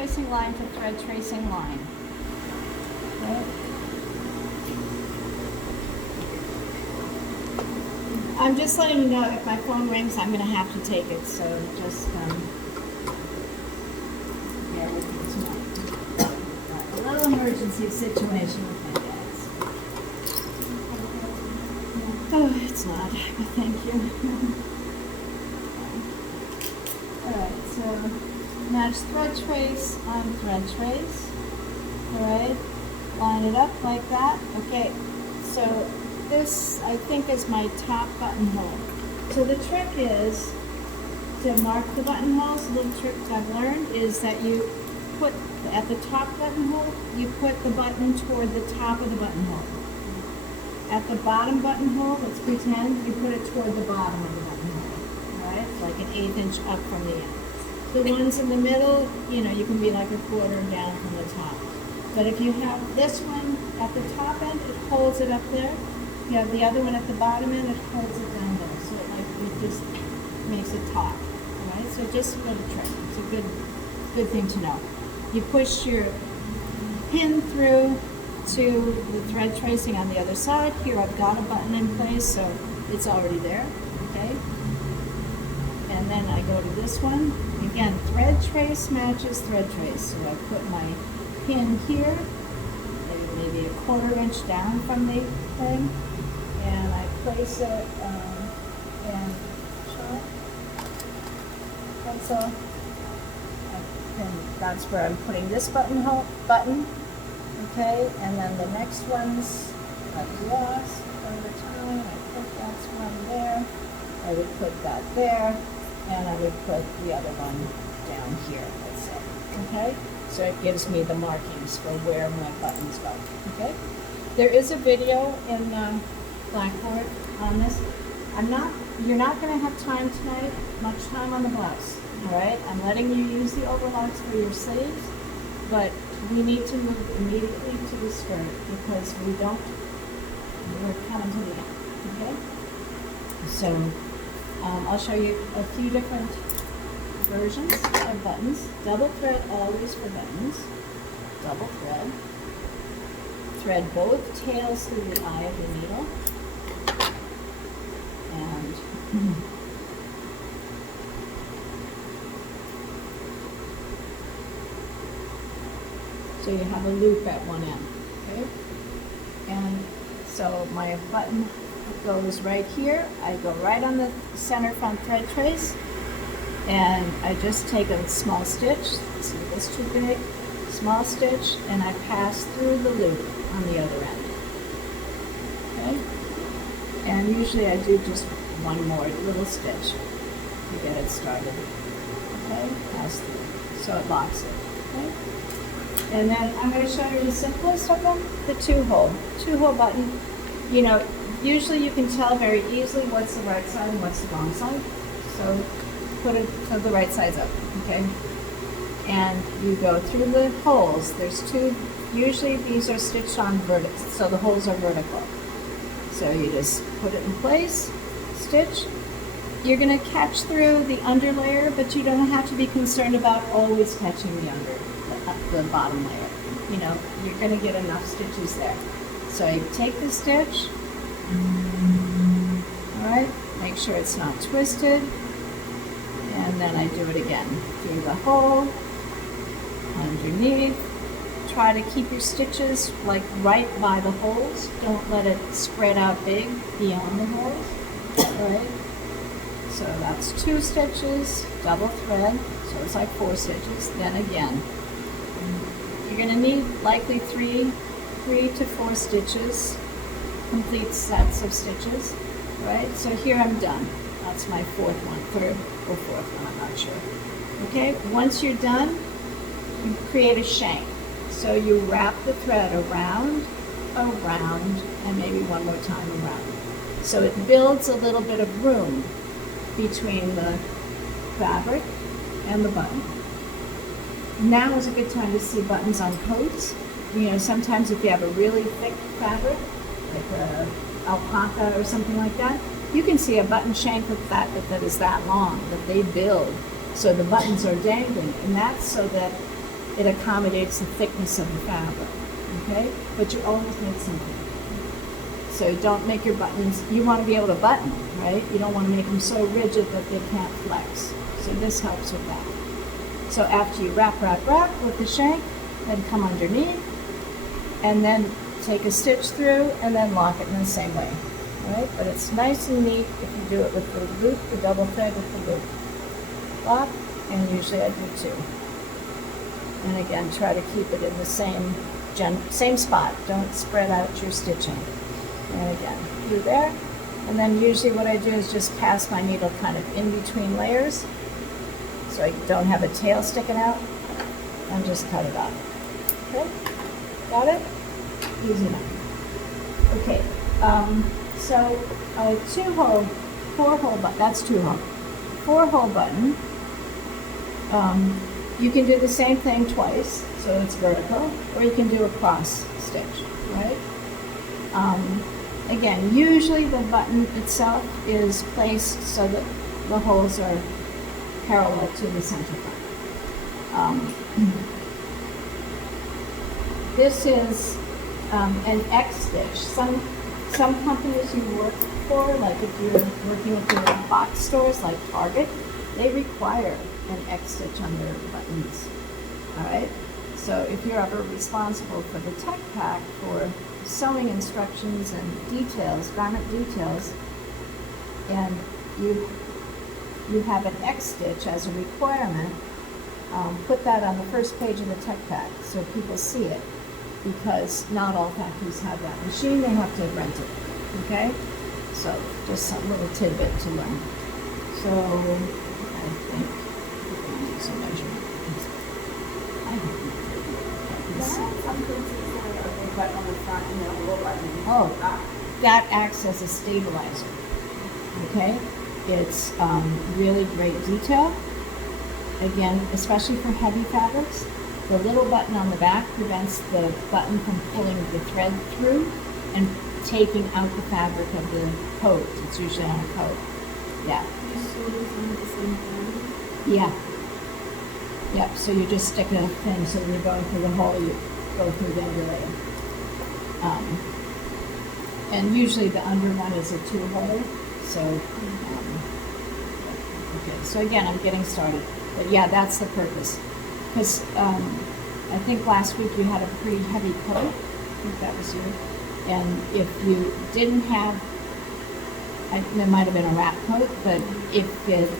Tracing line to thread tracing line. Okay. I'm just letting you know if my phone rings, I'm going to have to take it, so just bear with me tonight. A little emergency situation with my dad's. Oh, it's loud, but thank you. Alright, so match thread trace on thread trace. Alright, line it up like that. Okay, so this I think is my top buttonhole. So the trick is to mark the buttonholes. The little trick I've learned is that you put at the top buttonhole, you put the button toward the top of the buttonhole. At the bottom buttonhole, let's pretend you put it toward the bottom of the buttonhole. Alright, like an 1/8 inch up from the end. The ones in the middle, you can be like a quarter down from the top. But if you have this one at the top end, it holds it up there. You have the other one at the bottom end, it holds it down there. So it just makes it taut. Alright, so just a little trick. It's a good thing to know. You push your pin through to the thread tracing on the other side. Here I've got a button in place, so it's already there. Okay. And then I go to this one. Again, thread trace matches thread trace. So I put my pin here, maybe a 1/4 inch down from the thing, and I place it and so that's where I'm putting this button. Okay, and then the next ones I've lost over time. I put that one there. I would put that there. And I would put the other one down here, let's say. Okay? So it gives me the markings for where my buttons go. Okay? There is a video in Blackboard on this. You're not going to have time tonight, much time on the blouse. Alright? I'm letting you use the overlocks for your sleeves, but we need to move immediately to the skirt because we're coming to the end. Okay? So I'll show you a few different versions of buttons. Double thread always for buttons. Double thread. Thread both tails through the eye of the needle. And so you have a loop at one end. Okay? And so my button goes right here. I go right on the center front thread trace, and I just take a small stitch. See this too big? Small stitch, and I pass through the loop on the other end. Okay? And usually I do just one more little stitch to get it started. Okay? Pass through. So it locks it. Okay? And then I'm going to show you the simplest of them, the two-hole button. Usually you can tell very easily what's the right side and what's the wrong side. So put it so the right side's up, okay? And you go through the holes. There's two, usually these are stitched on vertical, so the holes are vertical. So you just put it in place, stitch. You're gonna catch through the under layer, but you don't have to be concerned about always catching the bottom layer. You're gonna get enough stitches there. So you take the stitch, alright, make sure it's not twisted, and then I do it again. Through the hole, underneath. Try to keep your stitches like right by the holes. Don't let it spread out big beyond the holes. Alright, so that's 2 stitches, double thread, so it's like 4 stitches. Then again, you're going to need likely 3 to 4 stitches, complete sets of stitches, right? So here I'm done. That's my 4th one, 3rd or 4th one, I'm not sure. Okay, once you're done, you create a shank. So you wrap the thread around, and maybe one more time around. So it builds a little bit of room between the fabric and the button. Now is a good time to see buttons on coats. Sometimes if you have a really thick fabric, like alpaca or something like that, you can see a button shank that is that long, that they build. So the buttons are dangling, and that's so that it accommodates the thickness of the fabric, okay? But you always need something. So don't make your buttons, you want to be able to button, right? You don't want to make them so rigid that they can't flex. So this helps with that. So after you wrap with the shank, then come underneath, and then take a stitch through, and then lock it in the same way, right? But it's nice and neat if you do it with the loop, the double thread with the loop. Lock, and usually I do 2. And again, try to keep it in the same spot. Don't spread out your stitching. And again, through there. And then usually what I do is just pass my needle kind of in between layers, so I don't have a tail sticking out, and just cut it off. Okay, got it? Easy enough. Okay, so a 4-hole button, that's 2-hole. 4-hole button, you can do the same thing twice, so it's vertical, or you can do a cross stitch, right? Again, usually the button itself is placed so that the holes are parallel to the center front. This is an X stitch. Some companies you work for, like if you're working with your box stores like Target, they require an X stitch on their buttons. All right. So if you're ever responsible for the tech pack for sewing instructions and details, garment details, and you have an X stitch as a requirement, put that on the first page of the tech pack so people see it, because not all factories have that machine. They have to rent it, okay? So just a little tidbit to learn. So I think we're going to use a measurement. Oh, that acts as a stabilizer, okay? It's really great detail. Again, especially for heavy fabrics, the little button on the back prevents the button from pulling the thread through and taking out the fabric of the coat. It's usually on a coat. Yeah. Yeah. Yep, so you just stick a thing, so when you're going through the hole, you go through the other layer. And usually the under one is a 2-hole, so, okay, so again, I'm getting started. But yeah, that's the purpose. Because I think last week you had a pretty heavy coat. I think that was you. And if you didn't have, there might have been a wrap coat, but if it